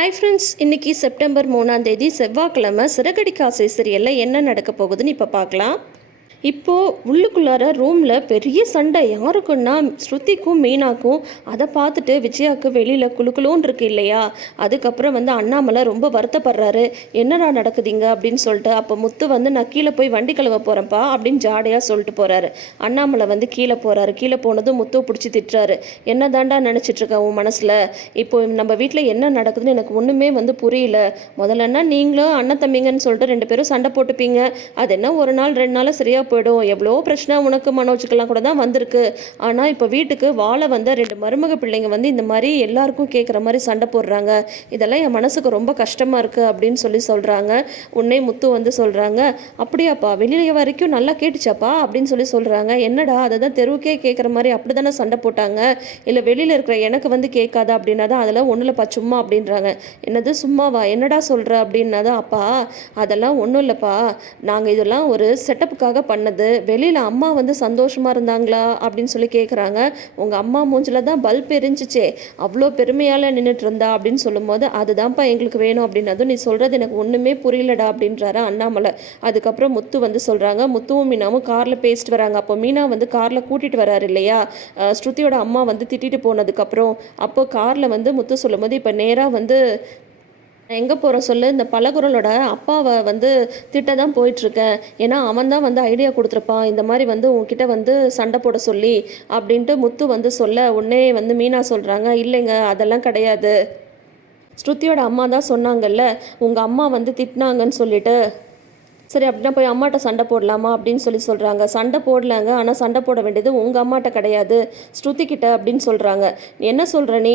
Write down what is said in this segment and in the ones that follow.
Hi friends, இன்றைக்கி September 3ஆம் தேதி செவ்வாய்க்கிழமை. சிறகடிக்க ஆசை சீரியலில் என்ன நடக்க போகுதுன்னு இப்போ பார்க்கலாம். இப்போது உள்ளுக்குள்ளார ரூமில் பெரிய சண்டை. யாருக்குன்னா ஸ்ருதிக்கும் மீனாக்கும். அதை பார்த்துட்டு விஜயாவுக்கு வெளியில் குழுக்குழுன்னு இருக்கு இல்லையா. அதுக்கப்புறம் அண்ணாமலை ரொம்ப வருத்தப்படுறாரு. என்னடா நடக்குதுங்க அப்படின்னு சொல்லிட்டு. அப்போ முத்து நான் கீழே போய் வண்டி கழுவ போகிறேன்ப்பா அப்படின்னு ஜாடையாக சொல்லிட்டு போகிறாரு. அண்ணாமலை கீழே போகிறாரு. கீழே போனதும் முத்துவை பிடிச்சி திட்டுறாரு. என்ன தாண்டா நினச்சிட்ருக்க உன் மனசில்? இப்போ நம்ம வீட்டில் என்ன நடக்குதுன்னு எனக்கு ஒன்றுமே புரியல. முதல்லன்னா நீங்களும் அண்ணன் தம்பிங்கன்னு சொல்லிட்டு 2 பேரும் சண்டை போட்டுப்பீங்க. அது என்ன ஒரு நாள் 2 நாள் சரியாக போயிடும். எவ்வளோ பிரச்சனை உனக்கு மனோஜுக்கெல்லாம் கூட தான் வந்திருக்கு. ஆனால் இப்போ வீட்டுக்கு வாழ வந்த 2 மருமக பிள்ளைங்க இந்த மாதிரி எல்லாருக்கும் கேட்குற மாதிரி சண்டை போடுறாங்க. இதெல்லாம் என் மனசுக்கு ரொம்ப கஷ்டமாக இருக்குது அப்படின்னு சொல்கிறாங்க. உன்னை முத்து சொல்கிறாங்க, அப்படியாப்பா வெளியே வரைக்கும் நல்லா கேட்டுச்சாப்பா அப்படின்னு சொல்கிறாங்க. என்னடா அதை தான் தெருவுக்கே கேட்குற மாதிரி அப்படி தானே சண்டை போட்டாங்க, இல்லை வெளியில் இருக்கிற எனக்கு கேட்காதா அப்படின்னா தான் அதெல்லாம் ஒன்றும் இல்லைப்பா சும்மா அப்படின்றாங்க. என்னது சும்மாவா, என்னடா சொல்கிற அப்படின்னா தான், அப்பா அதெல்லாம் ஒன்றும் இல்லைப்பா, நாங்கள் இதெல்லாம் ஒரு செட்டப்புக்காக பண்ணது. வெளியில் அம்மா சந்தோஷமாக இருந்தாங்களா அப்படின்னு கேட்குறாங்க. உங்கள் அம்மா மூஞ்சில் தான் பல்ப் எரிஞ்சிச்சே, அவ்வளோ பெருமையால் நின்றுட்டு இருந்தா அப்படின்னு சொல்லும்போது அதுதான்ப்பா எங்களுக்கு வேணும் அப்படின்னதும், நீ சொல்கிறது எனக்கு ஒன்றுமே புரியலடா அப்படின்றாரு அண்ணாமலை. அதுக்கப்புறம் முத்து சொல்கிறாங்க. முத்துவும் மீனாவும் காரில் பேசிட்டு வராங்க. அப்போ மீனா காரில் கூட்டிகிட்டு வராரு இல்லையா. ஸ்ருதியோட அம்மா திட்டிட்டு போனதுக்கப்புறம் அப்போ காரில் முத்து சொல்லும்போது, இப்போ நேராக எங்கே போகிற சொல்லு, இந்த பலகுரலோட அப்பாவை திட்ட தான் போயிட்டுருக்கேன். ஏன்னா அவன் தான் ஐடியா கொடுத்துருப்பான் இந்த மாதிரி உங்ககிட்ட சண்டை போட சொல்லி அப்படின்ட்டு முத்து சொல்ல உடனே மீனா சொல்கிறாங்க, இல்லைங்க அதெல்லாம் கிடையாது, ஸ்ருதியோட அம்மா தான் சொன்னாங்கல்ல உங்கள் அம்மா திட்டினாங்கன்னு சொல்லிட்டு. சரி அப்படின்னா போய் அம்மாட்ட சண்டை போடலாமா அப்படின்னு சொல்கிறாங்க. சண்டை போடலாங்க, ஆனால் சண்டை போட வேண்டியது உங்கள் அம்மாட்ட கிடையாது, ஸ்ருதிக்கிட்ட அப்படின்னு சொல்கிறாங்க. என்ன சொல்கிற நீ?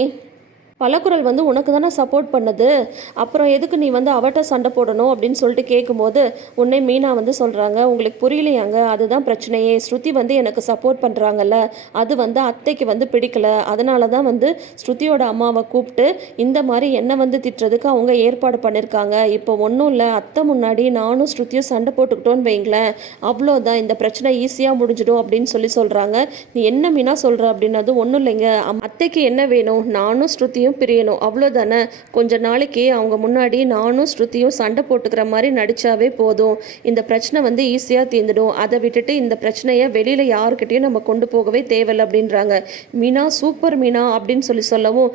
பலக்குரல் உனக்கு தானே சப்போர்ட் பண்ணுது, அப்புறம் எதுக்கு நீ அவட்ட சண்டை போடணும் அப்படின்னு சொல்லிட்டு கேட்கும்போது உன்னை மீனா சொல்கிறாங்க, உங்களுக்கு புரியலையாங்க, அதுதான் பிரச்சனையே. ஸ்ருதி எனக்கு சப்போர்ட் பண்ணுறாங்கல்ல, அது அத்தைக்கு பிடிக்கல. அதனால தான் ஸ்ருதியோட அம்மாவை கூப்பிட்டு இந்த மாதிரி என்னை திட்டுறதுக்கு அவங்க ஏற்பாடு பண்ணியிருக்காங்க. இப்போ ஒன்றும் இல்லை, அத்தை முன்னாடி நானும் ஸ்ருதியும் சண்டை போட்டுக்கிட்டோன்னு வைங்களேன், அவ்வளோதான், இந்த பிரச்சனை ஈஸியாக முடிஞ்சிடும் அப்படின்னு சொல்கிறாங்க. நீ என்ன மீனா சொல்கிற அப்படின்னது, ஒன்றும் இல்லைங்க, அத்தைக்கு என்ன வேணும், நானும் ஸ்ருதியும் பிரியணும் அவ்வளோதானே. கொஞ்ச நாளைக்கு அவங்க முன்னாடி நானும் ஸ்ருதியும் சண்டை போட்டுக்கிற மாதிரி நடிச்சாவே போதும், இந்த பிரச்சனை ஈஸியாக தீர்ந்துடும். அதை விட்டுட்டு இந்த பிரச்சனையை வெளியில் யாருக்கிட்டையும் நம்ம கொண்டு போகவே தேவையில்லை அப்படின்றாங்க. மீனா சூப்பர் மீனா அப்படின்னு சொல்லவும்,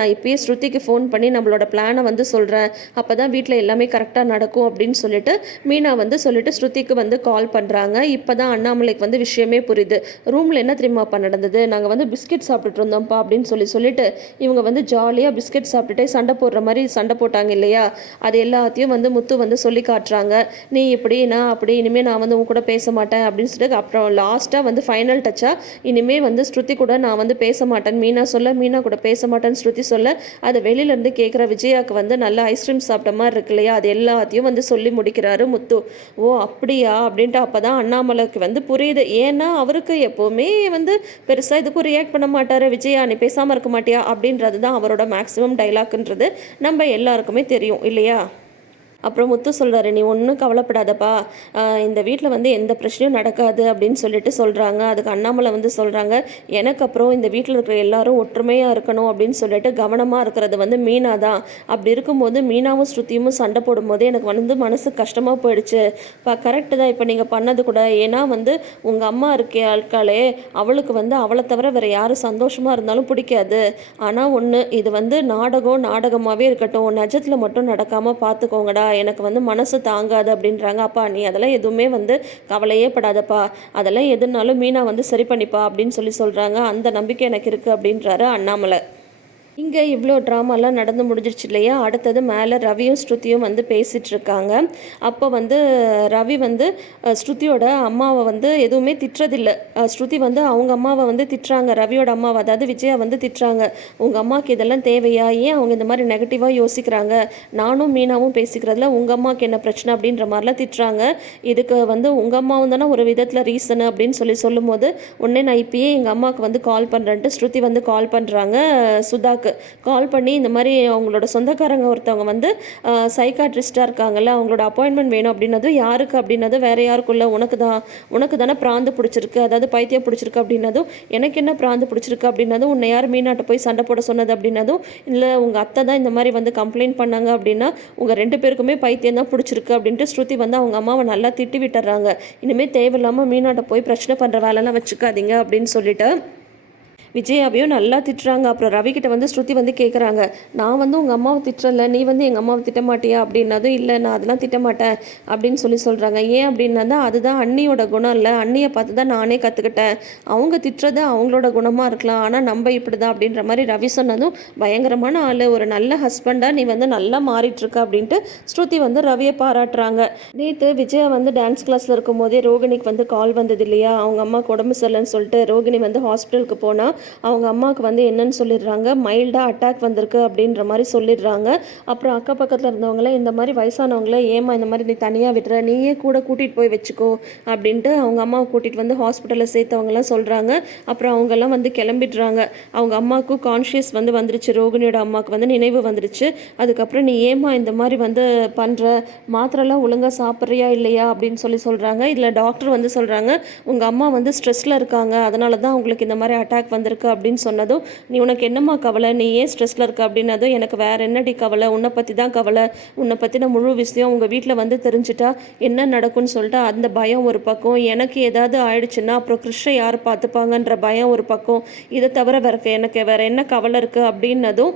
நான் இப்பயே ஸ்ருதிக்கு ஃபோன் பண்ணி நம்மளோட பிளானை சொல்கிறேன், அப்போ தான் வீட்டில் எல்லாமே கரெக்டாக நடக்கும் அப்படின்னு சொல்லிட்டு மீனா சொல்லிட்டு ஸ்ருதிக்கு கால் பண்ணுறாங்க. இப்போ தான் அண்ணாமலைக்கு விஷயமே புரியுது. ரூமில் என்ன தெரியுமாப்பா நடந்தது, நாங்கள் பிஸ்கெட் சாப்பிட்டுட்டு இருந்தோம்ப்பா அப்படின்னு சொல்லிட்டு இவங்க ஜாலியாக பிஸ்கெட் சாப்பிட்டுட்டே சண்டை போடுற மாதிரி சண்டை போட்டாங்க இல்லையா. அது எல்லாத்தையும் முத்து சொல்லி காட்டுறாங்க. நீ இப்படி நான் அப்படி, இனிமேல் நான் உன் கூட பேச மாட்டேன் அப்படின்னு சொல்லிட்டு அப்புறம் லாஸ்ட்டாக ஃபைனல் டச்சாக இனிமேல் ஸ்ருதி கூட நான் பேச மாட்டேன் மீனா சொல்ல, மீனா கூட பேச மாட்டேன்னு ஸ்ருதி சொல்ல, அதை வெளியிலேருந்து கேட்குற விஜயாவுக்கு நல்ல ஐஸ்கிரீம் சாப்பிட்ட மாதிரி இருக்கு இல்லையா, அது எல்லாத்தையும் சொல்லி முடிக்கிறாரு முத்து. ஓ அப்படியா அப்படின்ட்டு அப்போ தான் அண்ணாமலைக்கு புரியுது. ஏன்னா அவருக்கு எப்போவுமே பெருசாக இதுக்கும் ரியாக்ட் பண்ண மாட்டார். விஜயா நீ பேசாமல் இருக்க மாட்டியா அப்படின்றது தான் அவரோட மேக்ஸிமம் டைலாக்ன்றது நம்ம எல்லாருக்குமே தெரியும் இல்லையா. அப்புறம் முத்து சொல்கிறாரு, நீ ஒன்றும் கவலைப்படாதப்பா, இந்த வீட்டில் எந்த பிரச்சனையும் நடக்காது அப்படின்னு சொல்கிறாங்க. அதுக்கு அண்ணாமலை சொல்கிறாங்க, எனக்கு அப்புறம் இந்த வீட்டில் இருக்கிற எல்லாரும் ஒற்றுமையாக இருக்கணும் அப்படின்னு சொல்லிட்டு கவனமாக இருக்கிறது மீனா தான். அப்படி இருக்கும்போது மீனாவும் ஸ்ருதியும் சண்டை போடும்போது எனக்கு மனசு கஷ்டமாக போயிடுச்சு. இப்போ கரெக்டு தான் இப்போ நீங்கள் பண்ணது கூட. ஏன்னா உங்கள் அம்மா இருக்கே ஆட்காலே, அவளுக்கு அவளை தவிர வேறு யாரும் சந்தோஷமாக இருந்தாலும் பிடிக்காது. ஆனால் ஒன்று, இது நாடகமாகவே இருக்கட்டும், நிஜத்தில் மட்டும் நடக்காமல் பார்த்துக்கோங்கடா, எனக்கு மனசு தாங்காது அப்படின்றாங்க. அப்பா நீ அதெல்லாம் எதுவுமே கவலையே படாதப்பா, அதெல்லாம் எதுனாலும் மீனா சரி பண்ணிப்பா அப்படின்னு சொல்கிறாங்க. அந்த நம்பிக்கை எனக்கு இருக்குது அப்படின்றாரு அண்ணாமலை. இங்கே இவ்வளோ ட்ராமாலாம் நடந்து முடிஞ்சிருச்சு இல்லையா. அடுத்தது மேலே ரவியும் ஸ்ருதியும் பேசிகிட்டு இருக்காங்க. அப்போ ரவி ஸ்ருதியோட அம்மாவை எதுவுமே திட்டுறதில்லை. ஸ்ருதி அவங்க அம்மாவை திட்டுறாங்க, ரவியோட அம்மாவை, அதாவது விஜயா திட்டுறாங்க. உங்கள் அம்மாவுக்கு இதெல்லாம் தேவையா, ஏன் அவங்க இந்த மாதிரி நெகட்டிவாக யோசிக்கிறாங்க, நானும் மீனாவும் பேசிக்கிறதுல உங்கள் அம்மாவுக்கு என்ன பிரச்சனை அப்படின்ற மாதிரிலாம் திட்டுறாங்க. இதுக்கு உங்கள் அம்மாவும் தானே ஒரு விதத்தில் ரீசனு அப்படின்னு சொல்லும்போது, உடனே நான் இப்பயே எங்கள் அம்மாவுக்கு கால் பண்ணுறேன்ட்டு ஸ்ருதி கால் பண்ணுறாங்க சுதா அக்காவுக்கு கால் பண்ணி இந்த மாதிரி அவங்களோட சொந்தக்காரங்க ஒருத்தவங்க வந்து சைக்காட்ரிஸ்டாக இருக்காங்கல்ல, அவங்களோட அப்பாயின்மெண்ட் வேணும் அப்படின்னதும், யாருக்கு அப்படின்னதும் வேறு யாருக்குள்ள உனக்கு தானே பிராந்து பிடிச்சிருக்கு, அதாவது பைத்தியம் பிடிச்சிருக்கு அப்படின்னதும், எனக்கு என்ன பிராந்து பிடிச்சிருக்கு அப்படின்னதும், உன்னை யார் மீனாட்ட போய் சண்டை போட சொன்னது அப்படின்னதும், இல்லை உங்கள் அத்தை தான் இந்த மாதிரி வந்து கம்ப்ளைண்ட் பண்ணாங்க அப்படின்னா உங்கள் 2 பேருக்குமே பைத்தியம் தான் பிடிச்சிருக்கு அப்படின்ட்டு ஸ்ருதி வந்து அவங்க அம்மாவை நல்லா திட்டி விட்டுறாங்க. இனிமேல் தேவையில்லாமல் மீனாட்ட போய் பிரச்சனை பண்ணுற வேலைலாம் வச்சுக்காதீங்க அப்படின்னு சொல்லிட்டு விஜயாவையும் நல்லா திட்டுறாங்க. அப்புறம் ரவிக்கிட்ட வந்து ஸ்ருதி வந்து கேட்குறாங்க, நான் வந்து உங்கள் அம்மாவை திட்டுறல, நீ வந்து எங்கள் அம்மாவை திட்ட மாட்டியா அப்படின்னதும், இல்லை நான் அதெல்லாம் திட்ட மாட்டேன் அப்படின்னு சொல்கிறாங்க. ஏன் அப்படின்னா தான் அதுதான் அண்ணியோட குணம் இல்லை, அண்ணியை பார்த்து தான் நானே கற்றுக்கிட்டேன், அவங்க திட்டுறது அவங்களோட குணமாக இருக்கலாம், ஆனால் நம்ம இப்படி தான் அப்படின்ற மாதிரி ரவி சொன்னதும், பயங்கரமான ஆள், ஒரு நல்ல ஹஸ்பண்டாக நீ வந்து நல்லா மாறிட்டுருக்க அப்படின்ட்டு ஸ்ருதி வந்து ரவியை பாராட்டுறாங்க. நேற்று விஜயா வந்து டான்ஸ் கிளாஸில் இருக்கும் போதே ரோகிணிக்கு வந்து கால் வந்தது இல்லையா, அவங்க அம்மாவுக்கு உடம்பு சரியில்லைன்னு சொல்லிட்டு ரோகிணி வந்து ஹாஸ்பிட்டலுக்கு போனால் அவங்க அம்மாவுக்கு வந்து என்னன்னு சொல்லிடுறாங்க, மைல்டாக அட்டாக் வந்திருக்கு அப்படின்ற மாதிரி சொல்லிடுறாங்க. அப்புறம் அக்கம் பக்கத்தில் இருந்தவங்கள இந்த மாதிரி வயசானவங்கள ஏமா இந்த மாதிரி நீ தனியாக விடுற, நீயே கூட கூட்டிகிட்டு போய் வச்சுக்கோ அப்படின்ட்டு அவங்க அம்மாவை கூட்டிகிட்டு வந்து ஹாஸ்பிட்டலில் சேர்த்தவங்கலாம் சொல்கிறாங்க. அப்புறம் அவங்கெல்லாம் வந்து கிளம்பிடுறாங்க. அவங்க அம்மாவுக்கும் கான்ஷியஸ் வந்து வந்துருச்சு, ரோகிணியோட அம்மாவுக்கு வந்து நினைவு வந்துருச்சு. அதுக்கப்புறம் நீ ஏமா இந்த மாதிரி வந்து பண்ணுற, மாத்திரைலாம் ஒழுங்காக சாப்பிட்றியா இல்லையா அப்படின்னு சொல்கிறாங்க. இதில் டாக்டர் வந்து சொல்கிறாங்க, உங்கள் அம்மா வந்து ஸ்ட்ரெஸ்ஸில் இருக்காங்க, அதனால தான் உங்களுக்கு இந்த மாதிரி அட்டாக் வந்திருக்கு அப்படின்னு சொன்னதும், நீ உனக்கு என்னம்மா கவலை, நீ ஏன் ஸ்ட்ரெஸ்ல இருக்க அப்படின்னதும், எனக்கு வேற என்னடி கவலை, உன்னை பற்றி தான் கவலை, உன்னை பற்றின முழு விஷயம் உங்கள் வீட்டில் வந்து தெரிஞ்சுட்டா என்ன நடக்கும்னு சொல்லிட்டு அந்த பயம் ஒரு பக்கம், எனக்கு ஏதாவது ஆயிடுச்சுன்னா அப்புறம் கிருஷ்ணை யார் பார்த்துப்பாங்கன்ற பயம் ஒரு பக்கம், இதை தவிர எனக்கு வேற என்ன கவலை இருக்குது அப்படின்னதும்,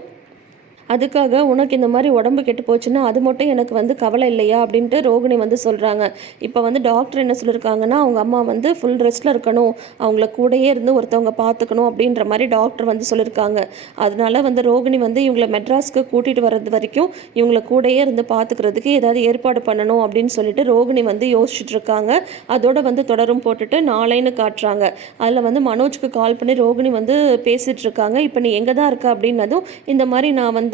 அதுக்காக உனக்கு இந்த மாதிரி உடம்பு கெட்டு போச்சுன்னா அது மட்டும் எனக்கு வந்து கவலை இல்லையா அப்படின்ட்டு ரோகிணி வந்து சொல்கிறாங்க. இப்போ வந்து டாக்டர் என்ன சொல்லியிருக்காங்கன்னா, அவங்க அம்மா வந்து ஃபுல் ரெஸ்ட்டில் இருக்கணும், அவங்கள கூடயே இருந்து ஒருத்தவங்க பார்த்துக்கணும் அப்படின்ற மாதிரி டாக்டர் வந்து சொல்லியிருக்காங்க. அதனால வந்து ரோகிணி வந்து இவங்களை மெட்ராஸ்க்கு கூட்டிகிட்டு வர்றது வரைக்கும் இவங்களை கூடயே இருந்து பார்த்துக்கிறதுக்கு ஏதாவது ஏற்பாடு பண்ணணும் அப்படின்னு சொல்லிட்டு ரோகிணி வந்து யோசிச்சுட்டு இருக்காங்க. அதோட வந்து தொடரும் போட்டுட்டு நாளைன்னு காட்டுறாங்க. அதில் வந்து மனோஜ்க்கு கால் பண்ணி ரோகிணி வந்து பேசிகிட்டு இருக்காங்க. இப்போ நீ எங்கே தான் இருக்க அப்படின்னதும், இந்த மாதிரி நான் வந்து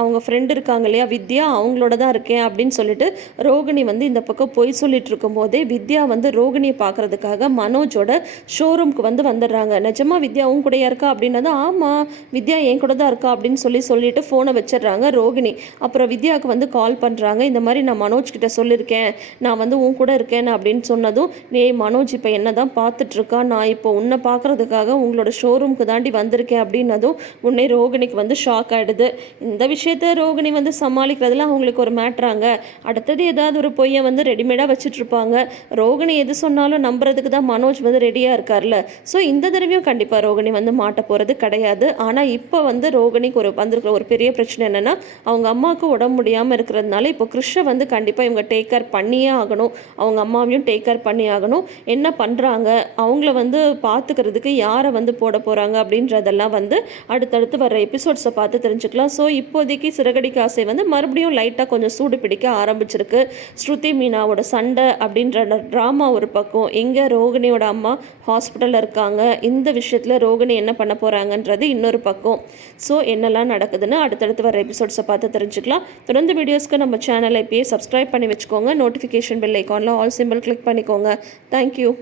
அவங்க ஃப்ரெண்டு இருக்காங்க இல்லையா வித்யா, அவங்களோட தான் இருக்கேன் அப்படின்னு சொல்லிட்டு ரோகிணி வந்து இந்த பக்கம் போய் சொல்லிட்டு இருக்கும் போதே வித்யா வந்து ரோகிணியை பார்க்கறதுக்காக மனோஜோட ஷோரூம்க்கு வந்து வந்துடுறாங்க. நிஜமா வித்யா உன் கூடயா இருக்கா அப்படின்னது, ஆமாம் வித்யா என் கூட தான் இருக்கா அப்படின்னு சொல்லிட்டு ஃபோனை வச்சிடுறாங்க ரோகிணி. அப்புறம் வித்யாவுக்கு வந்து கால் பண்ணுறாங்க, இந்த மாதிரி நான் மனோஜ் கிட்ட சொல்லியிருக்கேன், நான் வந்து உன் கூட இருக்கேன் அப்படின்னு சொன்னதும், நீ மனோஜ் இப்போ என்ன தான் பார்த்துட்ருக்கான், நான் இப்போ உன்னை பார்க்கறதுக்காக உங்களோட ஷோரூம்க்கு தாண்டி வந்திருக்கேன் அப்படின்னதும் உன்னை ரோகிணிக்கு வந்து ஷாக் ஆகிடுது. இந்த விஷயத்த ரோகிணி வந்து சமாளிக்கிறதுல அவங்களுக்கு ஒரு மேட்ராங்க. அடுத்தது ஏதாவது ஒரு பொய்யை வந்து ரெடிமேடாக வச்சுட்ருப்பாங்க. ரோகிணி எது சொன்னாலும் நம்புறதுக்கு தான் மனோஜ் வந்து ரெடியாக இருக்கார்ல. ஸோ இந்த தடவையும் கண்டிப்பாக ரோகிணி வந்து மாட்ட போகிறது கிடையாது. ஆனால் இப்போ வந்து ரோகிணிக்கு வந்திருக்கிற ஒரு பெரிய பிரச்சனை என்னென்னா, அவங்க அம்மாவுக்கு உடம்பு முடியாமல் இருக்கிறதுனால இப்போ கிருஷ்ணை வந்து கண்டிப்பாக இவங்க டேக் கேர் பண்ணியே ஆகணும், அவங்க அம்மாவையும் டேக் கேர் பண்ணி ஆகணும். என்ன பண்ணுறாங்க, அவங்கள வந்து பார்த்துக்கிறதுக்கு யாரை வந்து போட போகிறாங்க அப்படின்றதெல்லாம் வந்து அடுத்தடுத்து வர எபிசோட்ஸை பார்த்து தெரிஞ்சுக்கலாம். ஸோ இப்போதைக்கு சிறகடிக்க ஆசை வந்து மறுபடியும் லைட்டாக கொஞ்சம் சூடு பிடிக்க ஆரம்பிச்சிருக்கு. ஸ்ருதி மீனாவோட சண்டை அப்படின்ற ட்ராமா ஒரு பக்கம், எங்கே ரோகிணியோட அம்மா ஹாஸ்பிட்டலில் இருக்காங்க, இந்த விஷயத்தில் ரோகிணி என்ன பண்ண போகிறாங்கன்றது இன்னொரு பக்கம். ஸோ என்னெல்லாம் நடக்குதுன்னு அடுத்தடுத்து வர எபிசோட்ஸை பார்த்து தெரிஞ்சுக்கலாம். தொடர்ந்து வீடியோஸ்க்கு நம்ம சேனலை இப்போயே சப்ஸ்கிரைப் பண்ணி வச்சுக்கோங்க. நோட்டிஃபிகேஷன் பெல் ஐக்கானில் ஆல் சிம்பிள் கிளிக் பண்ணிக்கோங்க. தேங்க்யூ.